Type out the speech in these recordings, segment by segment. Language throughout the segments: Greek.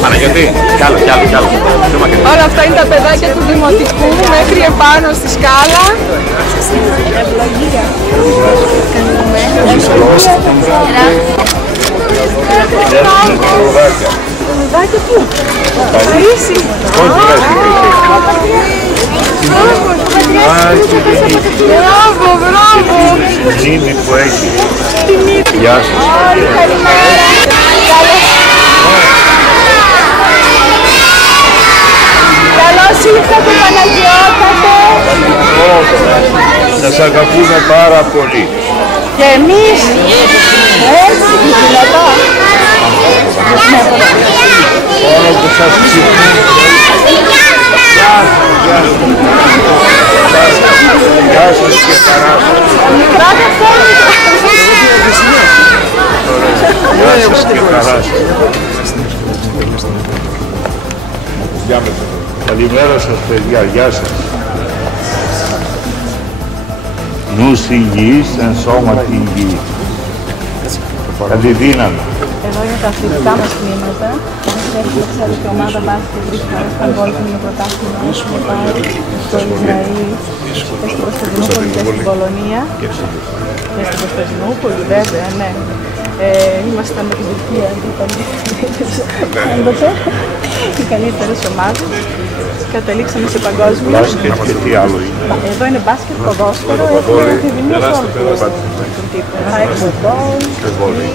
Παναγιώτη, κι άλλο. Όλα αυτά είναι τα παιδάκια του Δημοτικού μέχρι επάνω στη σκάλα. Ευλογία. Λουδάκια πού? Χρήση. Μπράβο. Μνήμη που έχει. Γεια σας. Καλώς ήρθατε Παναγιώτατε. Σας αγαπούμε πάρα πολύ. Και εμείς. Έτσι, δυνατά. Όλο που σας ξυπνεί. Γεια σας και χαρά σας. Μικρά τα φέρνετε. Γεια σας και χαρά σας. Καλημέρα σας παιδιά, γεια σας. Νους υγιής, εν σώματι υγιής. Καλή δύναμη. Εδώ είναι τα αθλητικά μας τμήματα. Έχουμε εξαιρετική ομάδα μπάσκετ, 3 φορές παγκόσμιο πρωτάθλημα. Έχουμε πάρει στο Ισραήλ και στην Κωνσταντινούπολη και στην Πολωνία. Και στην Κωνσταντινούπολη, βέβαια, ναι. Ήμασταν με την Τουρκία, πάντοτε οι καλύτερες ομάδες. Καταλήξαμε σε παγκόσμιο. Μπάσκετ και τι άλλο είναι. Εδώ είναι μπάσκετ, ποδόσφαιρο, έχουμε επιδημίες όλων των τύπων. Έχουμε βόλεϊ,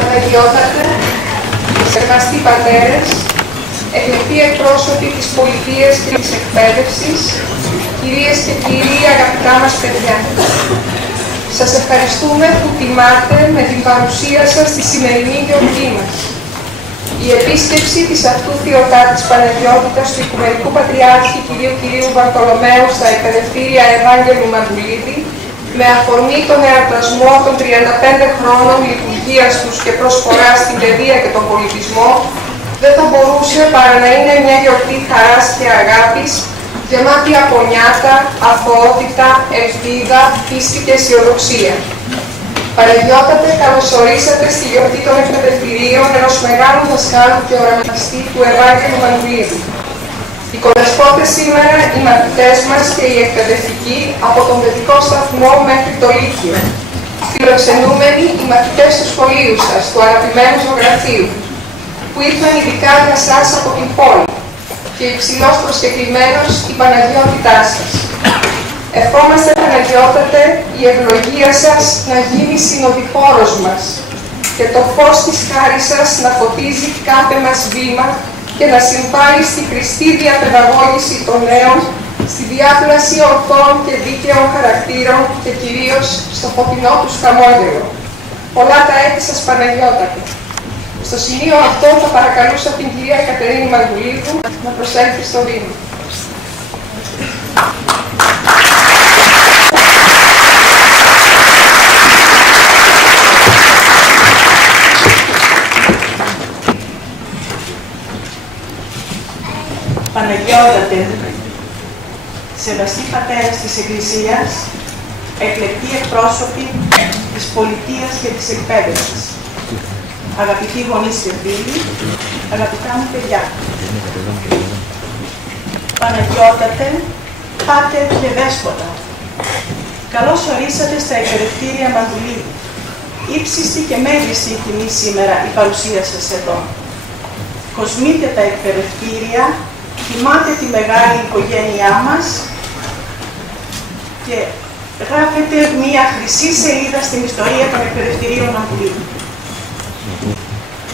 Παναγιώτατε, σεβαστοί πατέρες, εκλεκτοί εκπρόσωποι της πολιτείας και της εκπαίδευσης, κυρίες και κύριοι, αγαπητά μας παιδιά. Σας ευχαριστούμε που τιμάτε με την παρουσία σας στη σημερινή γιορτή μας. Η επίσκεψη της αυτού Θεοτάτης Παναγιώτητας του Οικουμενικού Πατριάρχη Κυρίου Βαρθολομαίου στα εκπαιδευτήρια Ευάγγελου Μαντουλίδη, με αφορμή τον εορτασμό των 35 χρόνων λειτουργίας τους και προσφορά στην παιδεία και τον πολιτισμό, δεν θα μπορούσε παρά να είναι μια γιορτή χαράς και αγάπης, γεμάτη από νιάτα, αθωότητα, ελπίδα, πίστη και αισιοδοξία. Παναγιώτατε, καλωσορίσατε στη γιορτή των εκπαιδευτηρίων ενός μεγάλου δασκάλου και οραματιστή του Ευάγγελου Μαντουλίδη. Εικονεσπότε σήμερα οι μαθητές μας και οι εκπαιδευτικοί από τον παιδικό σταθμό μέχρι το Λύκειο. Φιλοξενούμενοι οι μαθητές του σχολείου σας, του αγαπημένου ζωγραφείου, που ήρθαν ειδικά για σας από την πόλη και υψηλώς προσκεκλημένος η Παναγιώτητά σας. Ευχόμαστε, Παναγιώτατε, η ευλογία σας να γίνει συνοδοιπόρος μας και το φως της χάρης σας να φωτίζει κάθε μας βήμα και να συμβάλλει στη χρηστή διαπαιδαγώγηση των νέων, στη διάπλαση ορθών και δίκαιων χαρακτήρων και κυρίως στο φωτεινό τους χαμόγελο. Πολλά τα έτη σας, Παναγιώτατε. Στο σημείο αυτό θα παρακαλούσα την κυρία Κατερίνη Μαντουλίδου να προσέλθει στο βήμα. Παναγιώτατε, σεβαστοί πατέρες της Εκκλησίας, εκλεκτοί εκπρόσωποι της πολιτείας και της εκπαίδευσης, αγαπητοί γονείς και φίλοι, αγαπητά μου παιδιά. Παναγιώτατε, πάτερ και δέσποτα, καλώς ορίσατε στα εκπαιδευτήρια Μαντουλίδη. Ύψιστη και μέγιστη τιμή σήμερα η παρουσία σας εδώ. Κοσμείτε τα εκπαιδευτήρια, τιμάτε τη μεγάλη οικογένειά μας και γράφετε μία χρυσή σελίδα στην ιστορία των εκπαιδευτηρίων Μαντουλίδη.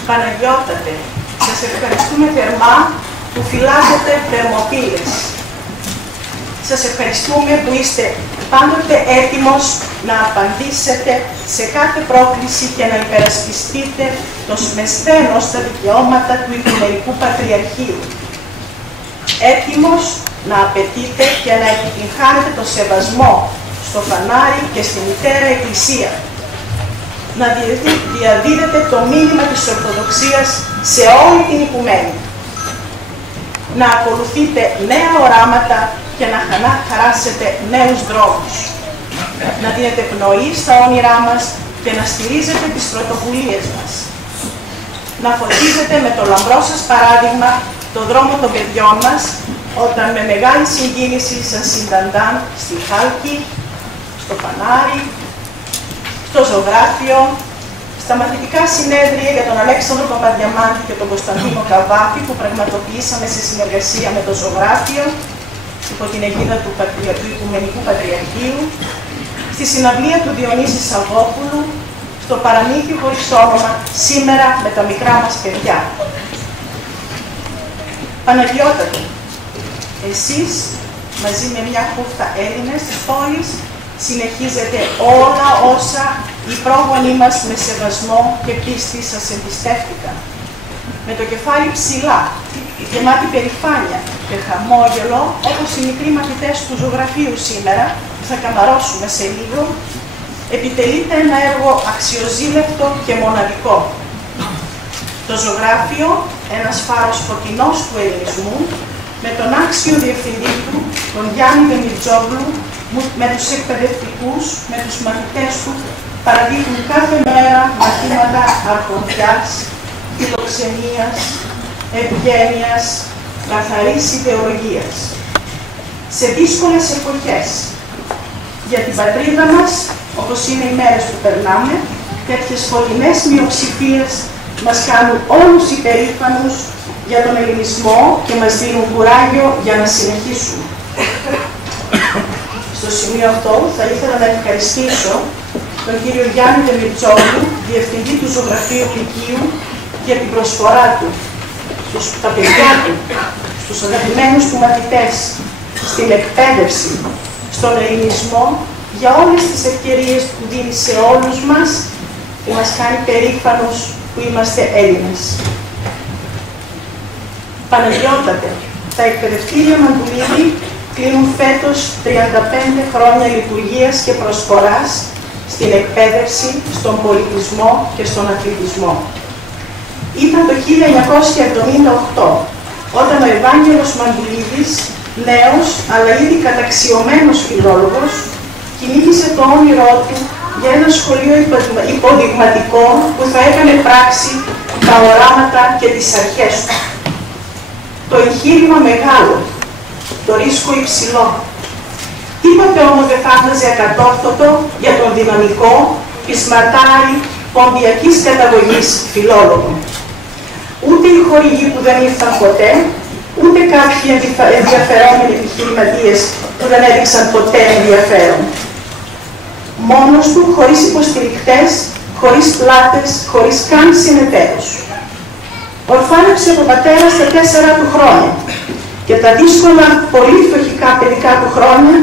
Παναγιώτατε, σας ευχαριστούμε θερμά που φυλάζετε θερμοπύλες. Σας ευχαριστούμε που είστε πάντοτε έτοιμος να απαντήσετε σε κάθε πρόκληση και να υπερασπιστείτε το σμεσθένο στα δικαιώματα του Οικουμενικού Πατριαρχείου. Έτοιμος να απαιτείτε και να επιτυγχάνετε το σεβασμό στο φανάρι και στη Μητέρα Εκκλησία. να διαδίδετε το μήνυμα της Ορθοδοξίας σε όλη την οικουμένη, να ακολουθείτε νέα οράματα και να χαράσετε νέους δρόμους, να δίνετε πνοή στα όνειρά μας και να στηρίζετε τις πρωτοβουλίες μας, να φωτίζετε με το λαμπρό σας παράδειγμα το δρόμο των παιδιών μας, όταν με μεγάλη συγκίνηση σας συναντάν στη Χάλκη, στο Φανάρι, στο Ζωγράφιο, στα μαθητικά συνέδρια για τον Αλέξανδρο Παπαδιαμάντη και τον Κωνσταντίνο Καβάφη που πραγματοποιήσαμε σε συνεργασία με το Ζωγράφιο υπό την αιγίδα του Οικουμενικού Πατριαρχείου, στη συναυλία του Διονύση Σαββόπουλου, στο παραμύθι χωρίς όνομα, σήμερα με τα μικρά μας παιδιά. Παναγιώτατε, εσείς μαζί με μια χούφτα Έλληνες της πόλης συνεχίζετε όλα όσα οι πρόγονοι μας με σεβασμό και πίστη σας εμπιστεύτηκαν. Με το κεφάλι ψηλά, γεμάτη περηφάνεια και χαμόγελο, όπως οι μικροί μαθητές του ζωγραφείου σήμερα, που θα καμαρώσουμε σε λίγο, επιτελείται ένα έργο αξιοζήλευτο και μοναδικό. Το Ζωγράφιο, ένας φάρος φωτεινός του ελληνισμού, με τον άξιο διευθυντή του, τον Γιάννη Δεμιτζόγλου, με τους εκπαιδευτικούς, με τους μαθητές του, παραδείχνουν κάθε μέρα μαθήματα αρχοντιάς, φιλοξενίας, ευγένειας, καθαρής ιδεολογίας. Σε δύσκολες εποχές, για την πατρίδα μας, όπως είναι οι μέρες που περνάμε, τέτοιες φωτεινές μειοψηφίες μας κάνουν όλους υπερήφανους για τον ελληνισμό και μας δίνουν κουράγιο για να συνεχίσουμε. Στο σημείο αυτό θα ήθελα να ευχαριστήσω τον κύριο Γιάννη Δεμιτζόγλου, Διευθυντή του Ζωγραφείου Λυκείου, για την προσφορά του στα παιδιά του, στους αγαπημένους του μαθητές, στην εκπαίδευση, στον ελληνισμό, για όλες τις ευκαιρίες που δίνει σε όλους μας, που μας κάνει περήφανους που είμαστε Έλληνες. Παναγιώτατε, τα εκπαιδευτήρια Μαντουλίδη κλείνουν φέτος 35 χρόνια λειτουργίας και προσφοράς στην εκπαίδευση, στον πολιτισμό και στον αθλητισμό. Ήταν το 1978, όταν ο Ευάγγελος Μαντουλίδης, νέος αλλά ήδη καταξιωμένος φιλόλογος, κυνήγησε το όνειρό του για ένα σχολείο υποδειγματικό που θα έκανε πράξη τα οράματα και τις αρχές του. Το εγχείρημα μεγάλο, το ρίσκο υψηλό. Τίποτε όμως δεν φάνταζε ακατόρθωτο για τον δυναμικό, πεισματάρι, ποντιακής καταγωγής φιλόλογο. Ούτε οι χορηγοί που δεν ήρθαν ποτέ, ούτε κάποιοι ενδιαφερόμενοι επιχειρηματίες που δεν έδειξαν ποτέ ενδιαφέρον. Μόνος του, χωρίς υποστηρικτές, χωρίς πλάτες, χωρίς καν συνεταίρους. Ορφάνεψε από πατέρα στα 4 του χρόνια και τα δύσκολα, πολύ φτωχικά παιδικά του χρόνια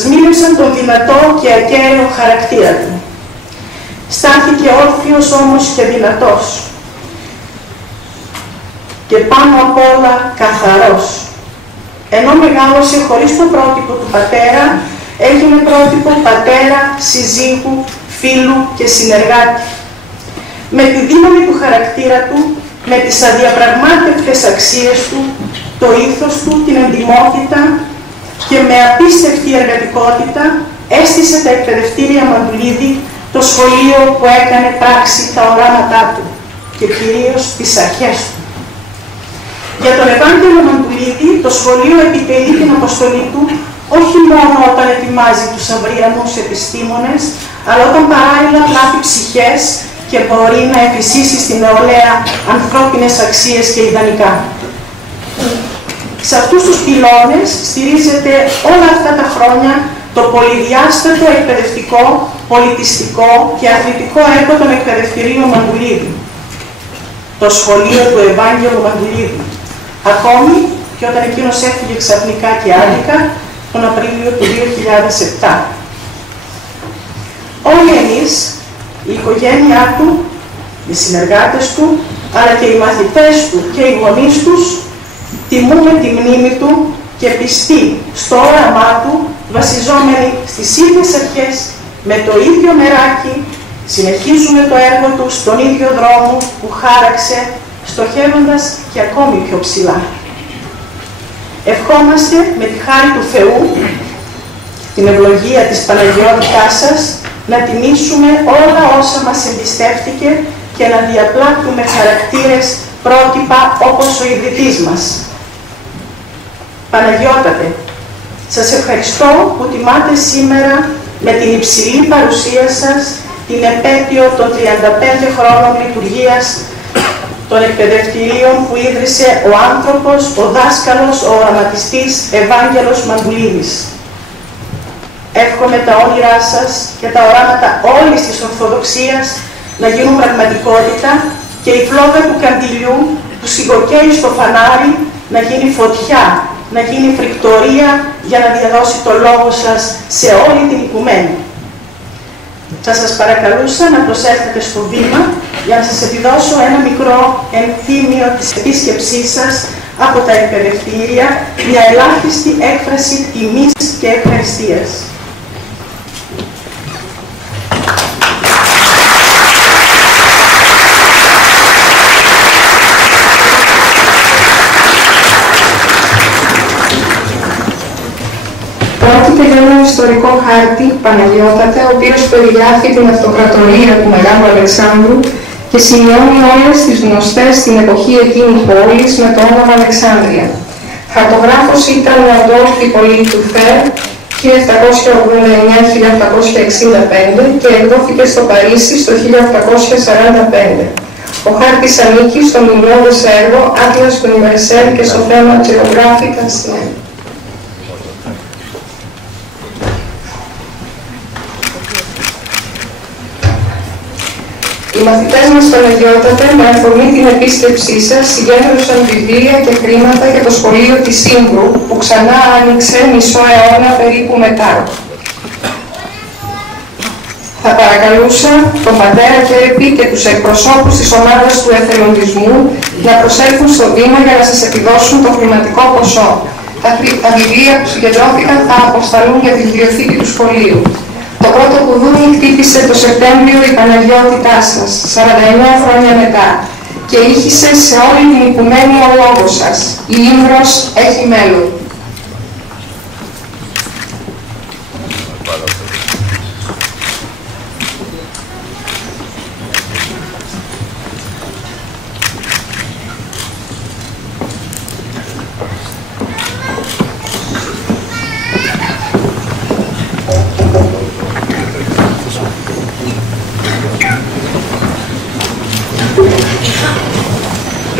σμήνευσαν τον δυνατό και ακέραιο χαρακτήρα του. Στάθηκε όρθιος όμως και δυνατός και πάνω απ' όλα καθαρός. Ενώ μεγάλωσε χωρίς το πρότυπο του πατέρα, έγινε πρότυπο πατέρα, συζύγου, φίλου και συνεργάτη. Με τη δύναμη του χαρακτήρα του, με τις αδιαπραγμάτευτες αξίες του, το ήθος του, την εντιμότητα και με απίστευτη εργατικότητα έστησε τα εκπαιδευτήρια Μαντουλίδη, το σχολείο που έκανε πράξη τα οράματά του και κυρίως τις αρχές του. Για τον Ευάγγελο Μαντουλίδη, το σχολείο επιτελεί την αποστολή του όχι μόνο όταν ετοιμάζει τους αυριανούς επιστήμονες, αλλά όταν παράλληλα βλάπτει ψυχές και μπορεί να εφησίσει στην νεολαία ανθρώπινες αξίες και ιδανικά. Σε αυτούς τους πυλώνες στηρίζεται όλα αυτά τα χρόνια το πολυδιάστατο εκπαιδευτικό, πολιτιστικό και αθλητικό έργο των εκπαιδευτηρίων Μαντουλίδη. Το σχολείο του Ευάγγελου Μαντουλίδη. Ακόμη και όταν εκείνος έφυγε ξαφνικά και άδικα τον Απρίλιο του 2007. Όλοι εμείς, η οικογένειά του, οι συνεργάτες του, αλλά και οι μαθητές του και οι γονείς τους, τιμούμε τη μνήμη του και πιστοί στο όραμά του, βασιζόμενοι στις ίδιες αρχές, με το ίδιο μεράκι, Συνεχίζουμε το έργο του στον ίδιο δρόμο που χάραξε, στοχεύοντας και ακόμη πιο ψηλά. Ευχόμαστε με τη χάρη του Θεού, την ευλογία της Παναγιώτητάς σας, να τιμήσουμε όλα όσα μας εμπιστεύτηκε και να διαπλάκτουμε χαρακτήρες πρότυπα όπως ο ιδρυτής μας. Παναγιώτατε, σας ευχαριστώ που τιμάτε σήμερα με την υψηλή παρουσία σας την επέτειο των 35 χρόνων λειτουργίας των εκπαιδευτηρίων που ίδρυσε ο άνθρωπος, ο δάσκαλος, ο οραματιστής Ευάγγελος Μαγκουλίδης. Εύχομαι τα όνειρά σας και τα οράματα όλης της Ορθοδοξίας να γίνουν πραγματικότητα και η φλόγα του καντιλιού που σιγοκαίει στο φανάρι να γίνει φωτιά, να γίνει φρικτορία για να διαδώσει το λόγο σας σε όλη την οικουμένη. Θα σας παρακαλούσα να προσέλθετε στο βήμα για να σας επιδώσω ένα μικρό ενθύμιο της επίσκεψής σας από τα εκπαιδευτήρια, μια ελάχιστη έκφραση τιμής και ευχαριστίας. Πρόκειται για έναν ιστορικό χάρτη, Παναγιώτατε, ο οποίος περιγράφει την αυτοκρατορία του Μεγάλου Αλεξάνδρου και σημειώνει όλες τις γνωστές στην εποχή εκείνη πόλης με το όνομα Αλεξάνδρεια. Χαρτογράφος ήταν ο Αντόλφ Ιππολίτου Φερ 1789-1865 και εκδόθηκε στο Παρίσι στο 1845. Ο χάρτης ανήκει στο μνημειώδες έργο Atlas Universel και στο θέμα Geographic Ancien. Οι μαθητές μας, Παναγιώτατε, με αφορμή την επίσκεψή σας, συγκέντρωσαν βιβλία και χρήματα για το σχολείο της Σύμβρου, που ξανά άνοιξε μισό αιώνα περίπου μετά. Θα παρακαλούσα τον πατέρα Κέρπη και τους εκπροσώπους της ομάδας του εθελοντισμού να προσέλθουν στο βήμα για να σας επιδώσουν το χρηματικό ποσό. Τα βιβλία που συγκεντρώθηκαν θα αποσταλούν για τη βιβλιοθήκη του σχολείου. Το πρώτο κουδούνι χτύπησε το Σεπτέμβριο η Παναγιώτητά σας, 49 χρόνια μετά, και ήχησε σε όλη την οικουμένη ο λόγος σας. Η Ήμβρος έχει μέλλον.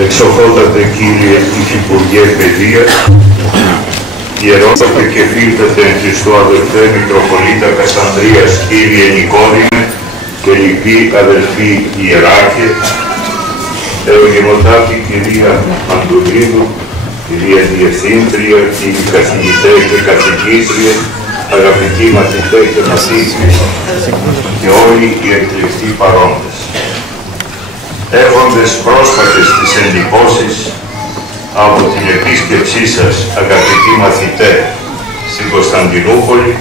Εξοχότατε κύριε Υφυπουργέ Παιδείας, ιερότατε και φίλτατε εν Χριστώ αδελφέ Μητροπολίτα Κασανδρίας κύριε Νικόδημε και λοιποί αδελφοί ιεράρχε, ευγενοτάτη κυρία Αντουλίδου, κυρία Διευθύντρια, κύριοι καθηγητές και καθηγήτριες, αγαπητοί μαθητές και μαθήτριες και όλοι οι εκλεκτοί παρόντες. Έχοντες πρόσφατες τις εντυπώσεις από την επίσκεψή σας, αγαπητοί μαθητέ, στην Κωνσταντινούπολη,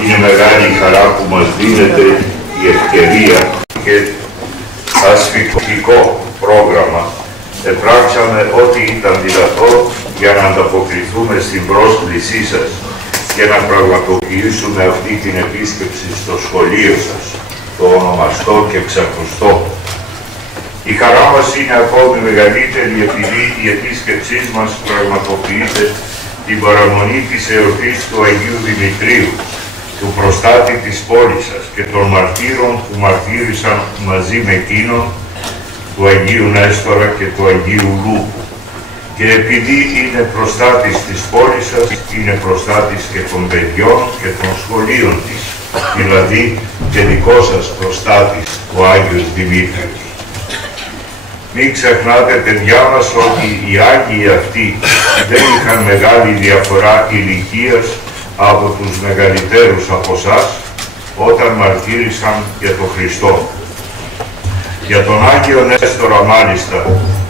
είναι μεγάλη η χαρά που μας δίνεται η ευκαιρία και ασφυκτικό πρόγραμμα. Επράξαμε ό,τι ήταν δυνατό για να ανταποκριθούμε στην πρόσκλησή σας και να πραγματοποιήσουμε αυτή την επίσκεψη στο σχολείο σας, το ονομαστό και ξακουστό. Η χαρά μας είναι ακόμη μεγαλύτερη επειδή η επίσκεψή μας πραγματοποιείται την παραμονή της εορτής του Αγίου Δημητρίου, του προστάτη της πόλης σας και των μαρτύρων που μαρτύρησαν μαζί με εκείνον, του Αγίου Νέστορα και του Αγίου Λούπου. Και επειδή είναι προστάτης της πόλης σας, είναι προστάτης και των παιδιών και των σχολείων της, δηλαδή και δικό σας προστάτης ο Άγιος Δημήτριος. Μην ξεχνάτε, παιδιά μας, ότι οι Άγιοι αυτοί δεν είχαν μεγάλη διαφορά ηλικίας από τους μεγαλύτερους από εσάς όταν μαρτύρησαν για τον Χριστό. Για τον Άγιο Νέστορα μάλιστα,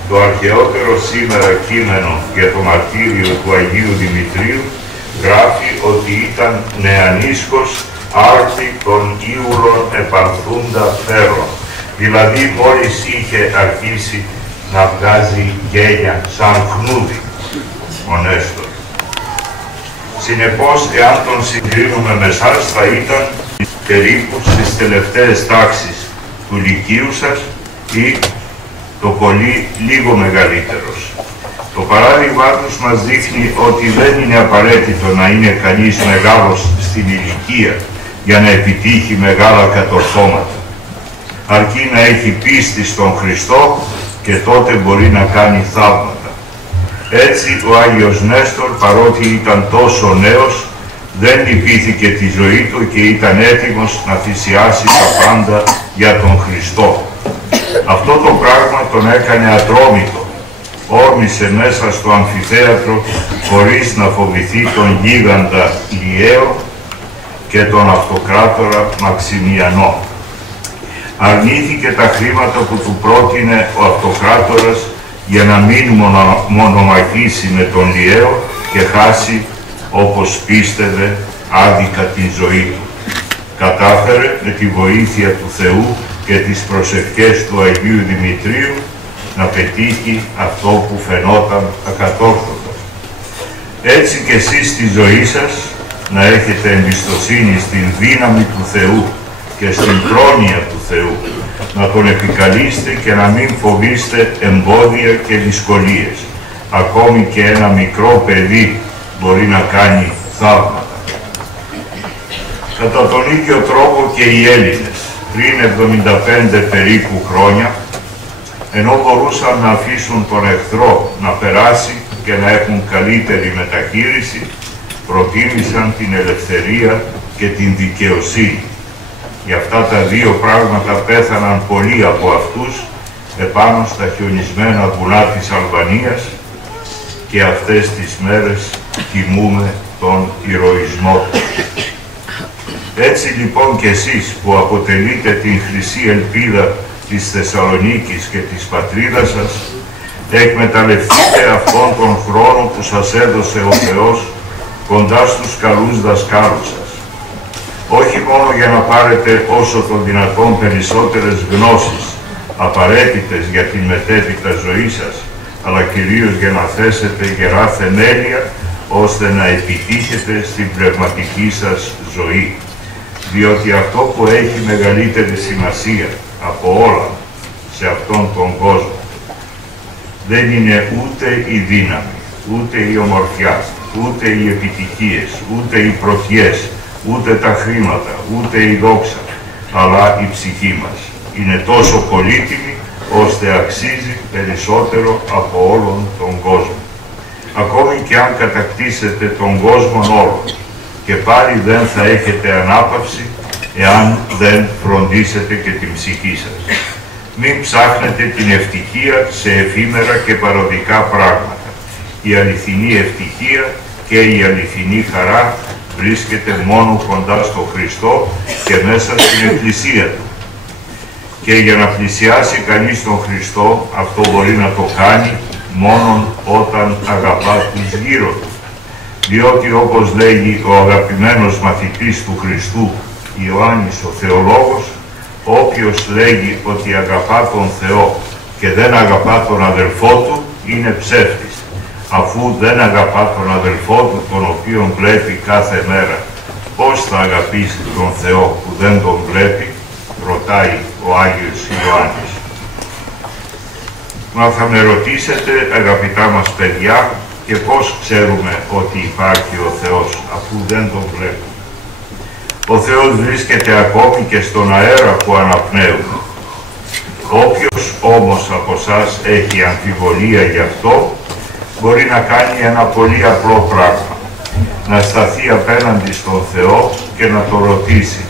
το αρχαιότερο σήμερα κείμενο για το μαρτύριο του Αγίου Δημητρίου γράφει ότι ήταν νεανίσκος άρτη των Ήουλων επανθούντα φέρον. Δηλαδή μόλις είχε αρχίσει να βγάζει γένια σαν χνούδι ο Νέστορ. Συνεπώς, εάν τον συγκρίνουμε με εσάς, θα ήταν περίπου στις τελευταίες τάξεις του λυκείου σας ή το πολύ λίγο μεγαλύτερος. Το παράδειγμα τους μας δείχνει ότι δεν είναι απαραίτητο να είναι κανείς μεγάλος στην ηλικία για να επιτύχει μεγάλα κατορθώματα. Αρκεί να έχει πίστη στον Χριστό και τότε μπορεί να κάνει θαύματα. Έτσι ο Άγιος Νέστορ, παρότι ήταν τόσο νέος, δεν λυπήθηκε τη ζωή του και ήταν έτοιμος να θυσιάσει τα πάντα για τον Χριστό. Αυτό το πράγμα τον έκανε ατρόμητο. Όρμησε μέσα στο αμφιθέατρο χωρίς να φοβηθεί τον γίγαντα Λιαίο και τον αυτοκράτορα Μαξιμιανό. Αρνήθηκε τα χρήματα που του πρότεινε ο αυτοκράτορας για να μην μονομαχήσει με τον Λιαίο και χάσει, όπως πίστευε, άδικα την ζωή του. Κατάφερε με τη βοήθεια του Θεού και τις προσευχές του Αγίου Δημητρίου να πετύχει αυτό που φαινόταν ακατόρθωτο. Έτσι και εσείς στη ζωή σας να έχετε εμπιστοσύνη στην δύναμη του Θεού και στην πρόνοια του Θεού, να τον επικαλείστε και να μην φοβείστε εμπόδια και δυσκολίες. Ακόμη και ένα μικρό παιδί μπορεί να κάνει θαύματα. Κατά τον ίδιο τρόπο και οι Έλληνες, πριν 75 περίπου χρόνια, ενώ μπορούσαν να αφήσουν τον εχθρό να περάσει και να έχουν καλύτερη μεταχείριση, προτίμησαν την ελευθερία και την δικαιοσύνη. Για αυτά τα δύο πράγματα πέθαναν πολλοί από αυτούς επάνω στα χιονισμένα βουνά της Αλβανίας και αυτές τις μέρες τιμούμε τον ηρωισμό του. Έτσι λοιπόν και εσείς που αποτελείτε την χρυσή ελπίδα της Θεσσαλονίκης και της πατρίδας σας, εκμεταλλευτείτε αυτόν τον χρόνο που σας έδωσε ο Θεός κοντά στους καλούς δασκάλους σας. Όχι μόνο για να πάρετε όσο το δυνατόν περισσότερες γνώσεις απαραίτητες για την μετέπειτα ζωή σας, αλλά κυρίως για να θέσετε γερά θεμέλια ώστε να επιτύχετε στην πνευματική σας ζωή. Διότι αυτό που έχει μεγαλύτερη σημασία από όλα σε αυτόν τον κόσμο δεν είναι ούτε η δύναμη, ούτε η ομορφιά, ούτε οι επιτυχίες, ούτε οι πρωτιές, ούτε τα χρήματα, ούτε η δόξα, αλλά η ψυχή μας. Είναι τόσο πολύτιμη ώστε αξίζει περισσότερο από όλον τον κόσμο. Ακόμη και αν κατακτήσετε τον κόσμο όλων, και πάλι δεν θα έχετε ανάπαυση εάν δεν φροντίσετε και την ψυχή σας. Μην ψάχνετε την ευτυχία σε εφήμερα και παροδικά πράγματα. Η αληθινή ευτυχία και η αληθινή χαρά βρίσκεται μόνο κοντά στο Χριστό και μέσα στην Εκκλησία Του. Και για να πλησιάσει κανείς τον Χριστό, αυτό μπορεί να το κάνει μόνον όταν αγαπά τους γύρω του. Διότι όπως λέγει ο αγαπημένος μαθητής του Χριστού, Ιωάννης ο Θεολόγος, όποιος λέγει ότι αγαπά τον Θεό και δεν αγαπά τον αδελφό του, είναι ψεύτης. Αφού δεν αγαπά τον αδελφό του, τον οποίον βλέπει κάθε μέρα, πώς θα αγαπήσει τον Θεό που δεν τον βλέπει, ρωτάει ο Άγιος Ιωάννης. Μα θα με ρωτήσετε, αγαπητά μας παιδιά, και πώς ξέρουμε ότι υπάρχει ο Θεός, αφού δεν τον βλέπουμε. Ο Θεός βρίσκεται ακόμη και στον αέρα που αναπνέουμε. Όποιος όμως από εσάς έχει αμφιβολία γι' αυτό, μπορεί να κάνει ένα πολύ απλό πράγμα. Να σταθεί απέναντι στον Θεό και να το ρωτήσει: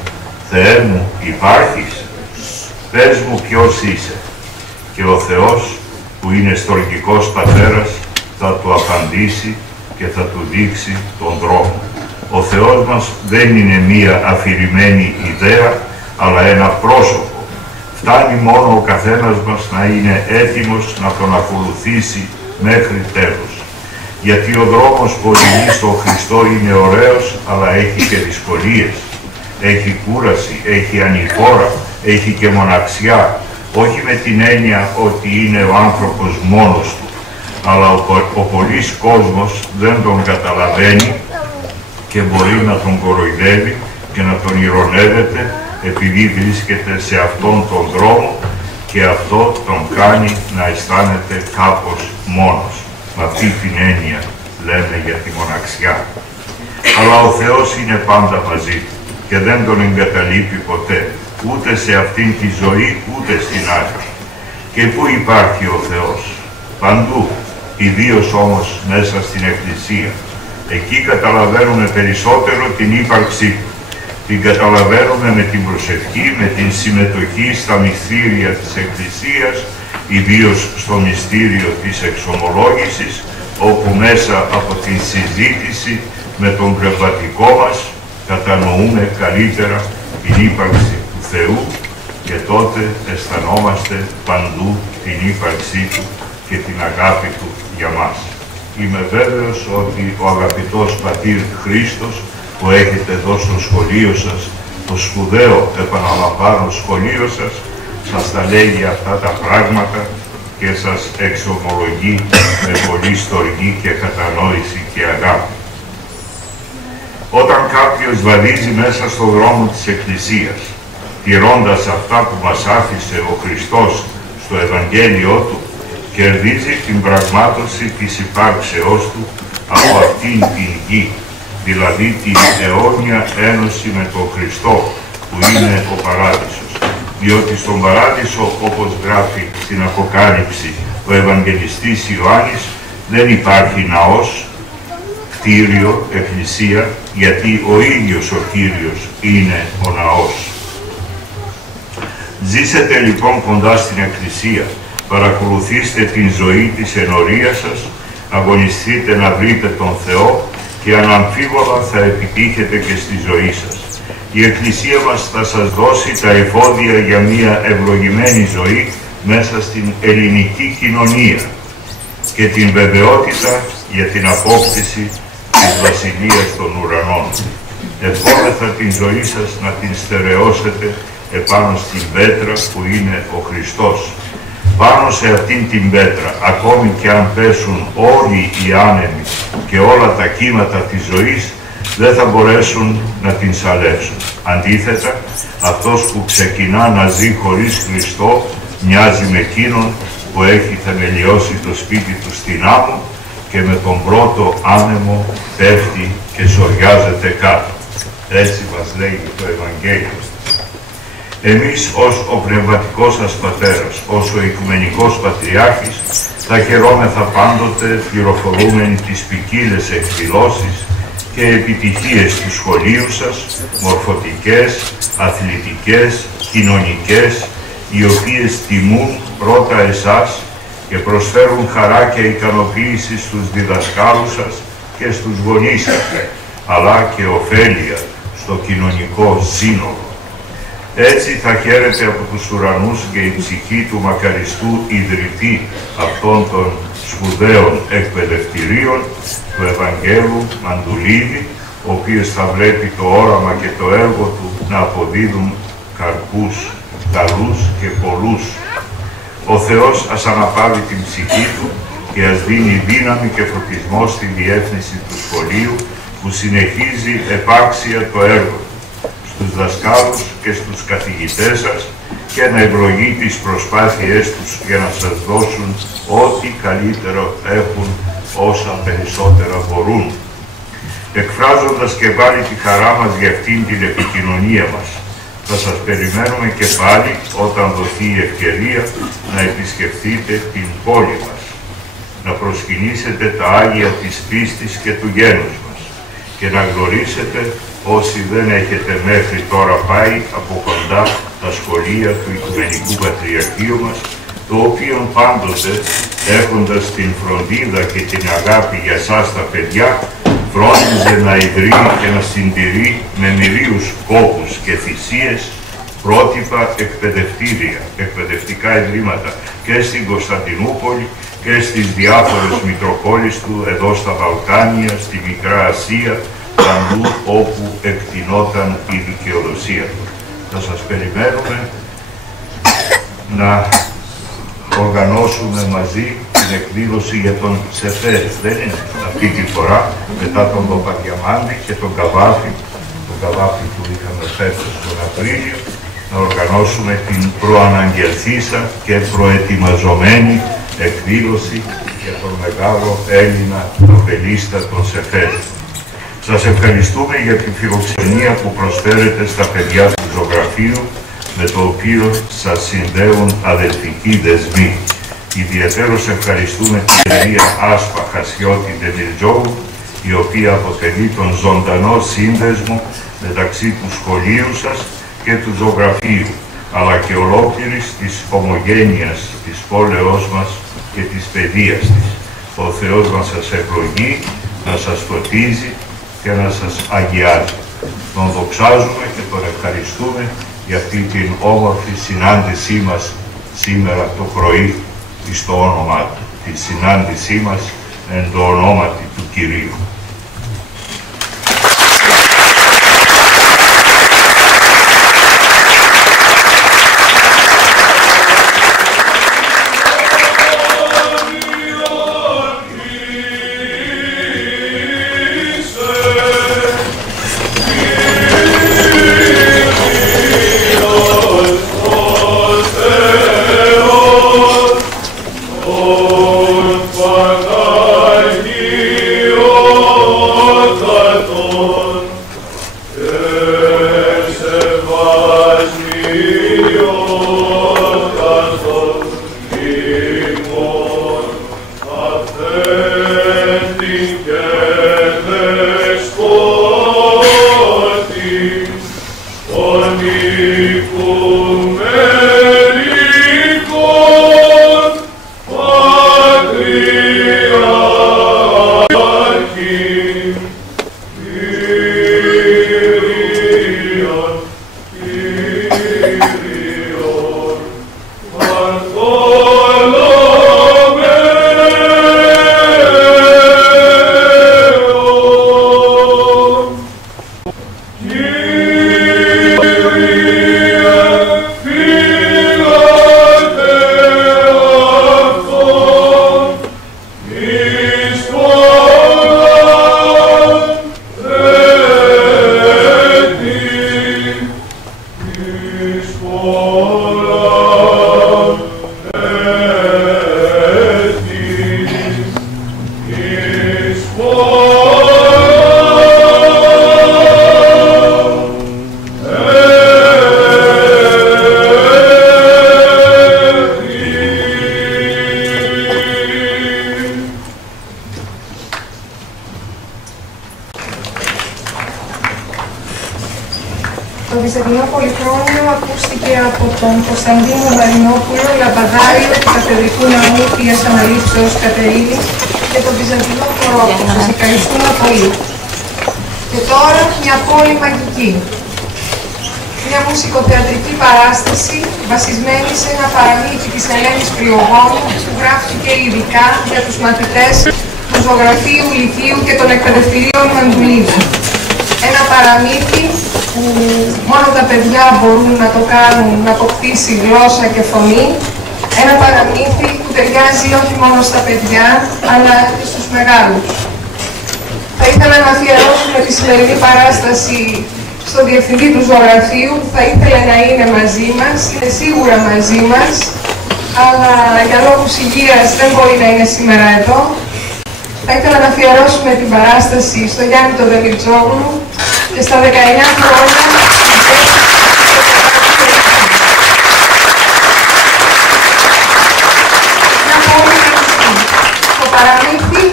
«Θεέ μου, υπάρχεις? Πες μου ποιος είσαι». Και ο Θεός, που είναι στοργικός πατέρας, θα του απαντήσει και θα του δείξει τον δρόμο. Ο Θεός μας δεν είναι μία αφηρημένη ιδέα, αλλά ένα πρόσωπο. Φτάνει μόνο ο καθένας μας να είναι έτοιμος να τον ακολουθήσει μέχρι τέλους. Γιατί ο δρόμος που οδηγεί στον Χριστό είναι ωραίος, αλλά έχει και δυσκολίες. έχει κούραση, έχει ανηφόρα, έχει και μοναξιά, όχι με την έννοια ότι είναι ο άνθρωπος μόνος του, αλλά ο πολύς κόσμος δεν τον καταλαβαίνει και μπορεί να τον κοροϊδεύει και να τον ηρωνεύεται επειδή βρίσκεται σε αυτόν τον δρόμο και αυτό τον κάνει να αισθάνεται κάπως μόνος. Με αυτή την έννοια λέμε για τη μοναξιά. Αλλά ο Θεός είναι πάντα μαζί του και δεν τον εγκαταλείπει ποτέ, ούτε σε αυτήν τη ζωή, ούτε στην άλλη. Και πού υπάρχει ο Θεός? Παντού, ιδίως όμως μέσα στην Εκκλησία. Εκεί καταλαβαίνουμε περισσότερο την ύπαρξή του. Την καταλαβαίνουμε με την προσευχή, με την συμμετοχή στα μυστήρια της Εκκλησίας, ιδίως στο μυστήριο της εξομολόγησης, όπου μέσα από την συζήτηση με τον πνευματικό μας κατανοούμε καλύτερα την ύπαρξη του Θεού και τότε αισθανόμαστε παντού την ύπαρξή του και την αγάπη του για μας. Είμαι βέβαιος ότι ο αγαπητός πατήρ Χρήστος που έχετε εδώ στο σχολείο σας, το σπουδαίο επαναλαμβάνω σχολείο σας τα λέγει αυτά τα πράγματα και σας εξομολογεί με πολύ στοργή και κατανόηση και αγάπη. Όταν κάποιος βαδίζει μέσα στον δρόμο της Εκκλησίας, τηρώντας αυτά που μας άφησε ο Χριστός στο Ευαγγέλιό Του, κερδίζει την πραγμάτωση της υπάρξεώς Του από αυτήν την γη, δηλαδή την αιώνια ένωση με τον Χριστό που είναι ο Παράδεισος. Διότι στον Παράδεισο, όπως γράφει στην Αποκάλυψη ο Ευαγγελιστής Ιωάννης, δεν υπάρχει ναός, κτίριο, εκκλησία, γιατί ο ίδιος ο Κύριος είναι ο ναός. Ζήσετε λοιπόν κοντά στην Εκκλησία, παρακολουθήστε την ζωή της ενορίας σας, αγωνιστείτε να βρείτε τον Θεό και αναμφίβολα θα επιτύχετε και στη ζωή σας. Η Εκκλησία μας θα σας δώσει τα εφόδια για μια ευλογημένη ζωή μέσα στην ελληνική κοινωνία και την βεβαιότητα για την απόκτηση της Βασιλείας των Ουρανών. Ευχόμεθα την ζωή σας να την στερεώσετε επάνω στην πέτρα που είναι ο Χριστός. Πάνω σε αυτήν την πέτρα, ακόμη και αν πέσουν όλοι οι άνεμοι και όλα τα κύματα της ζωής, δεν θα μπορέσουν να την σαλέψουν. Αντίθετα, αυτός που ξεκινά να ζει χωρίς Χριστό μοιάζει με εκείνον που έχει θεμελιώσει το σπίτι του στην άμμο και με τον πρώτο άνεμο πέφτει και σοριάζεται κάτω. Έτσι μας λέει το Ευαγγέλιο. Εμείς ως ο πνευματικός σας πατέρας, ως ο Οικουμενικός Πατριάρχης, θα χαιρόμεθα πάντοτε πληροφορούμενοι τις ποικίλες εκδηλώσεις και επιτυχίες του σχολείου σας, μορφωτικές, αθλητικές, κοινωνικές, οι οποίες τιμούν πρώτα εσάς και προσφέρουν χαρά και ικανοποίηση στους διδασκάλους σας και στους γονείς σας, αλλά και ωφέλεια στο κοινωνικό σύνολο. Έτσι θα χαίρετε από τους ουρανούς και η ψυχή του μακαριστού ιδρυτή αυτών των σπουδαίων εκπαιδευτηρίων του Ευαγγέλου Μαντουλίδη, ο οποίος θα βλέπει το όραμα και το έργο του να αποδίδουν καρπούς καλούς και πολλούς. Ο Θεός ας αναπαύει την ψυχή του και ας δίνει δύναμη και φωτισμό στη διεύθυνση του σχολείου που συνεχίζει επάξια το έργο στους δασκάλους και στους καθηγητές σας και να ευλογεί τις προσπάθειές τους για να σας δώσουν ό,τι καλύτερο έχουν όσα περισσότερα μπορούν. Εκφράζοντας και πάλι τη χαρά μας για αυτήν την επικοινωνία μας, θα σας περιμένουμε και πάλι όταν δοθεί η ευκαιρία να επισκεφτείτε την πόλη μας, να προσκυνήσετε τα Άγια της πίστης και του γένους μας και να γνωρίσετε όσοι δεν έχετε μέχρι τώρα πάει από κοντά τα σχολεία του Οικουμενικού Πατριαρχείου μας, το οποίο πάντοτε, έχοντας την φροντίδα και την αγάπη για σας τα παιδιά, φρόντιζε να ιδρύει και να συντηρεί με μοιρίους κόπους και θυσίες πρότυπα εκπαιδευτήρια, εκπαιδευτικά ιδρύματα και στην Κωνσταντινούπολη και στις διάφορες μητροπόλεις του εδώ στα Βαλκάνια, στη Μικρά Ασία, παντού όπου εκτινόταν η δικαιοδοσία. Θα σας περιμένουμε να οργανώσουμε μαζί την εκδήλωση για τον Σεφέρ. Δεν είναι αυτή τη φορά, μετά τον Παπαδιαμάντη και τον Καβάφη που είχαμε φέτος τον Απρίλιο, να οργανώσουμε την προαναγγελθήσα και προετοιμαζομένη εκδήλωση για τον μεγάλο Έλληνα νομπελίστα τον Σεφέρ. Σας ευχαριστούμε για τη φιλοξενία που προσφέρετε στα παιδιά του ζωγραφείου, με το οποίο σας συνδέουν αδελφικοί δεσμοί. Ιδιαιτέρως ευχαριστούμε την κυρία Άσπα Χασιώτη Ντεμιρτζόγλου, η οποία αποτελεί τον ζωντανό σύνδεσμο μεταξύ του σχολείου σας και του ζωγραφείου, αλλά και ολόκληρης της ομογένειας της πόλεως μας και της παιδείας της. Ο Θεός να σας ευλογεί, να σας φωτίζει και να σας αγιάζει. Τον δοξάζουμε και τον ευχαριστούμε για αυτή την όμορφη συνάντησή μας σήμερα το πρωί στο όνομά του. Τη συνάντησή μας εν το ονόματι του Κυρίου. Το Βυζαντινό Πολυχρόνιο ακούστηκε από τον Κωνσταντίνο Μαρινόπουλο, λαμπαδάριο του Καθεδρικού Ναού Θείας Αναλήψεως Κατερίνης και τον Βυζαντινό Χορό. Σας ευχαριστούμε πολύ. Και τώρα μια πόλη μαγική. Μια μουσικοθεατρική παράσταση βασισμένη σε ένα παραμύθι της Ελένης Πλειογόνου που γράφτηκε ειδικά για τους μαθητές του Ζωγραφείου, Λυκείου και των εκπαιδευτηρίων Μαντουλίδου. Ένα παραμύθι που μόνο τα παιδιά μπορούν να το κάνουν, να αποκτήσει γλώσσα και φωνή. Ένα παραμύθι που ταιριάζει όχι μόνο στα παιδιά, αλλά και στους μεγάλους. Θα ήθελα να αφιερώσουμε τη σημερινή παράσταση στον Διευθυντή του Ζωγραφείου, που θα ήθελε να είναι μαζί μας, είναι σίγουρα μαζί μας, αλλά για λόγους υγείας δεν μπορεί να είναι σήμερα εδώ. Θα ήθελα να αφιερώσουμε την παράσταση στο Γιάννη τον Ντεμιρτζόγλου και στα 19 χρόνια το παραμύθι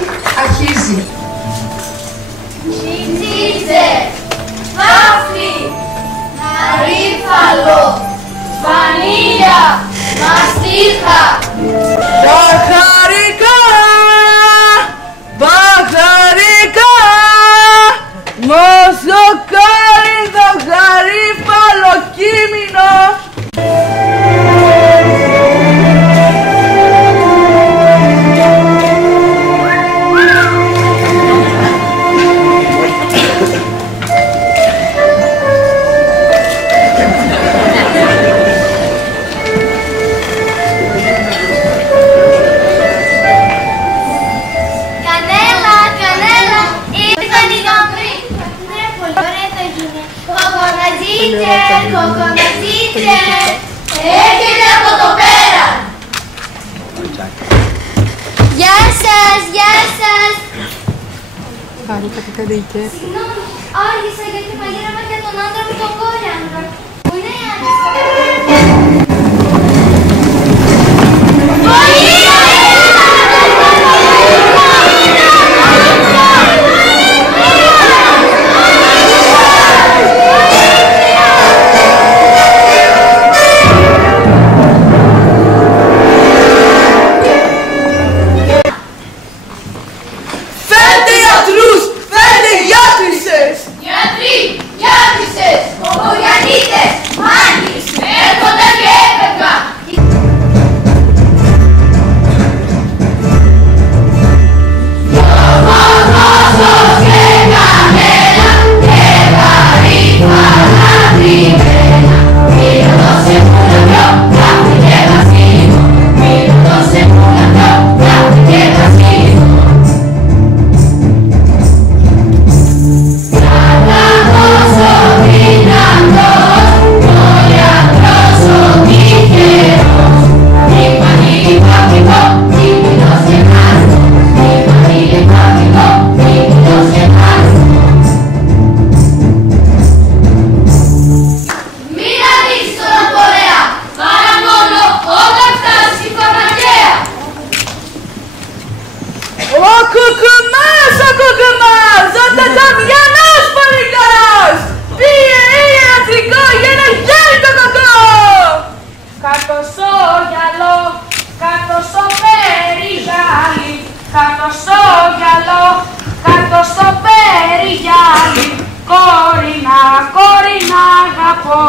αρχίζει. Μιτσίτσε, βάφη, γαρίφαλο, βανίλια, μαστίχα. Μπαχαρικά, μπαχαρικά, μοσοκάρι το γαρίφαλο κείμενο. Γεια σας, γεια σας. Συγγνώμη, άργησα γιατί μαγείρευα για τον άντρα μου τον κόριανδρο. Πού είναι η Άννα? Κόρη να αγαπώ,